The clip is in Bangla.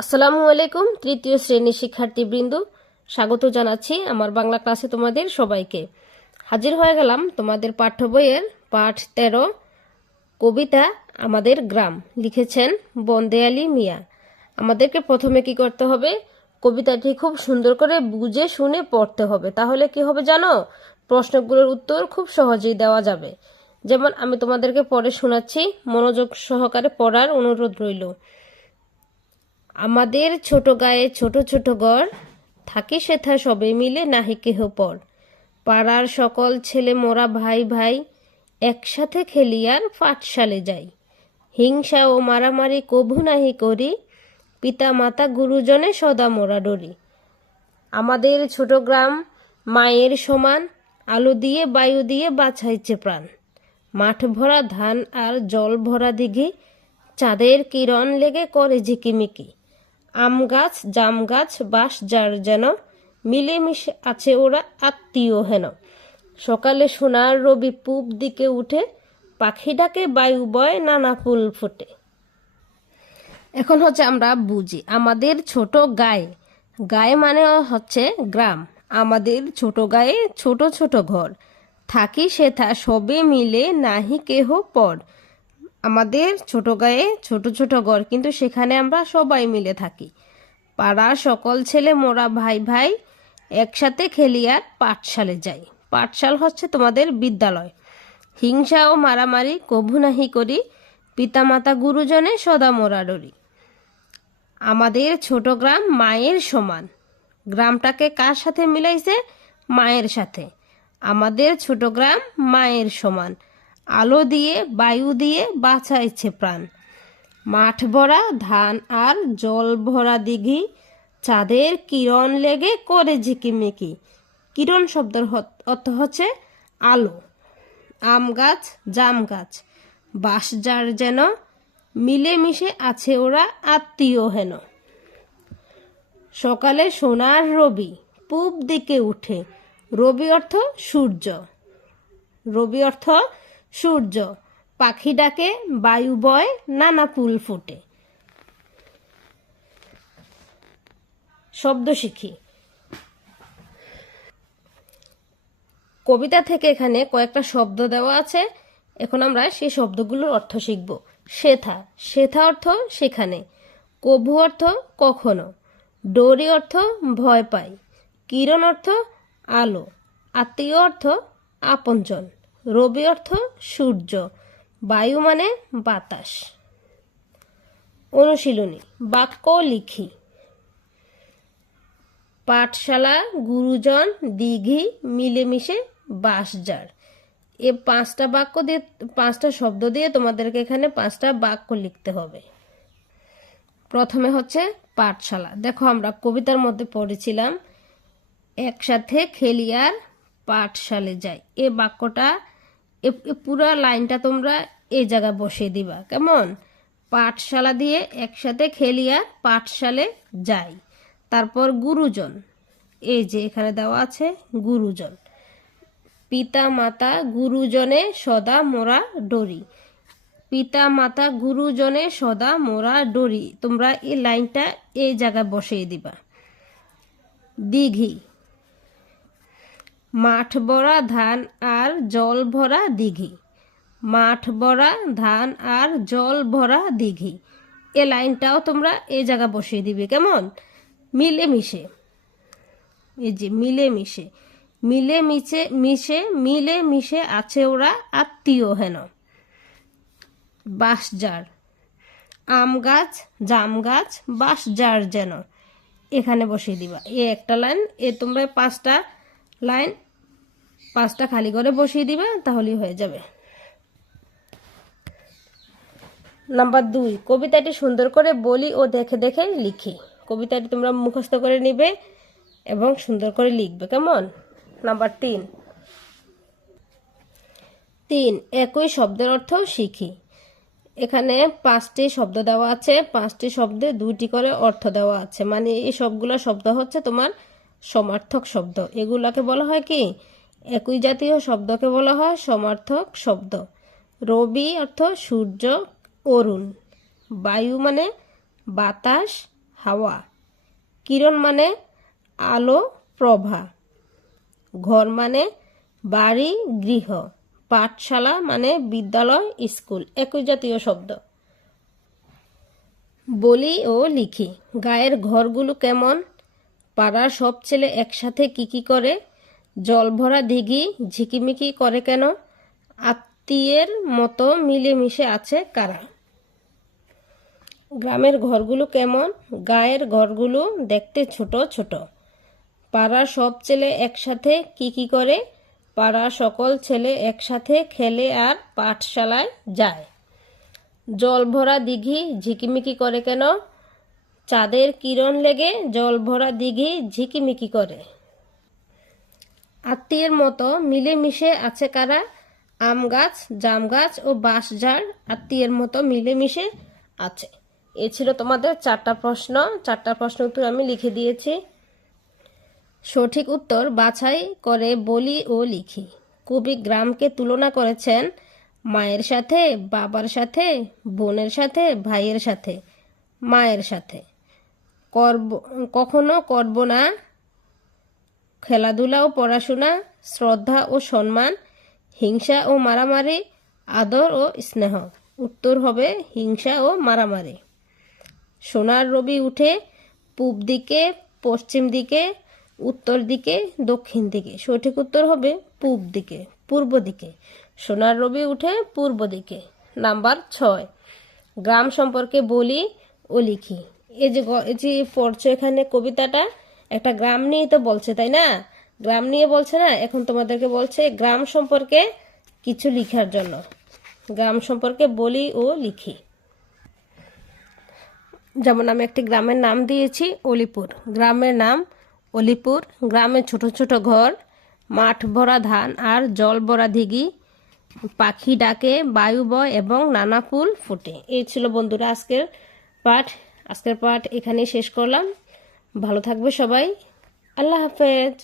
আসসালামু আলাইকুম, তৃতীয় শ্রেণির শিক্ষার্থীবৃন্দ। স্বাগত জানাচ্ছি আমার বাংলা ক্লাসে তোমাদের সবাইকে। হাজির হয়ে গেলাম তোমাদের পাঠ্য বইয়ের পাঠ তেরো, কবিতা আমাদের গ্রাম। লিখেছেন বন্দে আলী মিয়া। আমাদেরকে প্রথমে কি করতে হবে? কবিতাটি খুব সুন্দর করে বুঝে শুনে পড়তে হবে। তাহলে কি হবে জানো? প্রশ্নগুলোর উত্তর খুব সহজেই দেওয়া যাবে। যেমন আমি তোমাদেরকে পড়ে শোনাচ্ছি, মনোযোগ সহকারে পড়ার অনুরোধ রইল। আমাদের ছোট গায়ে ছোট ছোট ঘর থাকি সেথা সবে মিলে নাহি কেহ পর। পাড়ার সকল ছেলে মোরা ভাই ভাই, একসাথে খেলিয়ার পাঠশালে যাই। হিংসা ও মারামারি কভু নাহি করি পিতা মাতা গুরুজনে সদা মোরা ডরি। আমাদের ছোট গ্রাম মায়ের সমান, আলো দিয়ে বায়ু দিয়ে বাছাইছে প্রাণ। মাঠ ভরা ধান আর জল ভরা দিঘি, চাঁদের কিরণ লেগে করে ঝিকিমিকি। আম গাছ জাম গাছ বাঁশ যার যেন মিলেমিশে আছে ওরা আত্মীয় হেন। সকালে সোনার রবি পূব দিকে উঠে পাখি ডাকে বায়ু বয় নানা ফুল ফোটে। এখন হচ্ছে আমরা বুঝি, আমাদের ছোট গায়ে গায়ে মানে হচ্ছে গ্রাম। আমাদের ছোট গায়ে ছোট ছোট ঘর, থাকি সেথা সবে মিলে নাহি কেহ পর। আমাদের ছোট গায়ে ছোট ছোট ঘর, কিন্তু সেখানে আমরা সবাই মিলে থাকি। পাড়ার সকল ছেলে মোরা ভাই ভাই একসাথে খেলি আর পাঠশালে যাই। পাঠশাল হচ্ছে তোমাদের বিদ্যালয়। হিংসা ও মারামারি কভু নাহি করি, পিতামাতা গুরুজনে সদা মোরা ডরি আমাদের ছোট গ্রাম মায়ের সমান। গ্রামটাকে কার সাথে মিলাইছে? মায়ের সাথে। আমাদের ছোট গ্রাম মায়ের সমান। আলো দিয়ে, বায়ু দিয়ে বাঁচাইছে প্রাণ। মাঠ ভরা ধান আর জল ভরা দিঘি, চাঁদের কিরণ লেগে করে ঝিকিমিকি কিরণ শব্দের অর্থ হচ্ছে আলো। আম গাছ, জাম গাছ। বাঁশ যার যেন মিলেমিশে আছে ওরা আত্মীয় হেন। সকালে সোনার রবি পূব দিকে উঠে। রবি অর্থ সূর্য। রবি অর্থ সূর্য। পাখি ডাকে বায়ু বয় নানা ফুল ফোটে। শব্দ শিখি। কবিতা থেকে এখানে কয়েকটা শব্দ দেওয়া আছে। এখন আমরা সেই শব্দগুলোর অর্থ শিখব। শেথা। শেথা অর্থ সেখানে। কভু অর্থ কখনো। ডোরি অর্থ ভয় পাই। কিরণ অর্থ আলো। আত্মীয় অর্থ আপনজন। রবি অর্থ সূর্য, বায়ু মানে বাতাস। অনুশীলনী, বাক্য লিখি। পাঠশালা, গুরুজন, দিঘি, মিলেমিশে বাঁশজার এ পাঁচটা বাক্য দিয়ে, পাঁচটা শব্দ দিয়ে তোমাদেরকে এখানে পাঁচটা বাক্য লিখতে হবে। প্রথমে হচ্ছে পাঠশালা। দেখো, আমরা কবিতার মধ্যে পড়েছিলাম, একসাথে খেলিয়ার পাঠশালে যাই। এ বাক্যটা এ পুরা লাইনটা তোমরা এই জায়গায় বসিয়ে দিবা। কেমন? পাঠশালা দিয়ে একসাথে খেলিয়া পাঠশালে যাই। তারপর গুরুজন। এই যে এখানে দেওয়া আছে গুরুজন। পিতা মাতা গুরুজনে সদা মোরা ডরি। পিতা মাতা গুরুজনে সদা মোরা ডরি। তোমরা এই লাইনটা এই জায়গায় বসিয়ে দিবা। দিঘি। মাঠ ভরা ধান আর জল ভরা দিঘি। মাঠ ভরা ধান আর জল ভরা দিঘি। এ লাইনটাও তোমরা এই জায়গা বসিয়ে দিবে, কেমন? মিলে মিশে এই যে মিলে মিশে মিলে মিশে মিশে মিলে মিশে আছে ওরা আত্মীয় হেন। বাঁশজার আম গাছ, জাম গাছ বাঁশজার যেন। এখানে বসিয়ে দিবা। এ একটা লাইন, এ তোমরা পাঁচটা লাইন পাঁচটা খালি করে বসিয়ে দিবে, তাহলেই হয়ে যাবে। নাম্বার দুই, কবিতাটি সুন্দর করে বলি ও দেখে দেখে লিখি। কবিতাটি তোমরা মুখস্থ করে নিবে এবং সুন্দর করে লিখবে, কেমন? নাম্বার তিন তিন, একই শব্দের অর্থ শিখি। এখানে পাঁচটি শব্দ দেওয়া আছে, পাঁচটি শব্দে দুইটি করে অর্থ দেওয়া আছে। মানে এই সবগুলো শব্দ হচ্ছে তোমার সমার্থক শব্দ। এগুলাকে বলা হয় কি? একই জাতীয় শব্দকে বলা হয় সমার্থক শব্দ। রবি অর্থ সূর্য, অরুণ। বায়ু মানে বাতাস, হাওয়া। কিরণ মানে আলো, প্রভা। ঘর মানে বাড়ি, গৃহ। পাঠশালা মানে বিদ্যালয়, স্কুল। একই জাতীয় শব্দ। বলি ও লিখি। গায়ের ঘরগুলো কেমন? পাড়ার সব ছেলে একসাথে কি কি করে? জল ভরা দিঘি ঝিকিমিকি করে কেন? আত্মীয়ের মতো মিলেমিশে আছে কারা? গ্রামের ঘরগুলো কেমন? গায়ের ঘরগুলো দেখতে ছোট ছোট। পাড়ার সব ছেলে একসাথে কি কি করে? পাড়ার সকল ছেলে একসাথে খেলে আর পাঠশালায় যায়। জল ভরা দিঘি ঝিকিমিকি করে কেন? চাঁদের কিরণ লেগে জল ভরা দিঘি ঝিকিমিকি করে। আত্মীয়ের মতো মিলেমিশে আছে কারা? আম গাছ, জাম গাছ ও বাঁশ ঝাড় আত্মীয়ের মতো মিলেমিশে আছে। এ ছিল তোমাদের চারটা প্রশ্ন। চারটা প্রশ্ন উত্তর আমি লিখে দিয়েছি। সঠিক উত্তর বাছাই করে বলি ও লিখি। কবি গ্রামকে তুলনা করেছেন মায়ের সাথে, বাবার সাথে, বোনের সাথে, ভাইয়ের সাথে, মায়ের সাথে। করব, কখনো করব না। খেলাধুলা ও পড়াশোনা, শ্রদ্ধা ও সম্মান, হিংসা ও মারামারি, আদর ও স্নেহ। উত্তর হবে হিংসা ও মারামারি। সোনার রবি উঠে পূব দিকে, পশ্চিম দিকে, উত্তর দিকে, দক্ষিণ দিকে। সঠিক উত্তর হবে পূব দিকে, পূর্ব দিকে। সোনার রবি উঠে পূর্ব দিকে। নাম্বার ছয়। গ্রাম সম্পর্কে বলি ও লিখি। এই যে যে পড়ছো এখানে কবিতাটা, একটা গ্রাম নিয়ে তো বলছে, তাই না? গ্রাম নিয়ে বলছে না, এখন তোমাদেরকে বলছে গ্রাম সম্পর্কে কিছু লিখার জন্য। গ্রাম সম্পর্কে বলি ও লিখি। যেমন আমি একটি গ্রামের নাম দিয়েছি, অলিপুর। গ্রামের নাম অলিপুর। গ্রামে ছোট ছোট ঘর, মাঠ ভরা ধান আর জল ভরা দিঘি পাখি ডাকে, বায়ু বয় এবং নানা ফুল ফোটে। এই ছিল বন্ধুরা আজকের পাঠ। আজকের পাঠ এখানেই শেষ করলাম। ভালো থাকবে সবাই। আল্লাহ হাফেজ।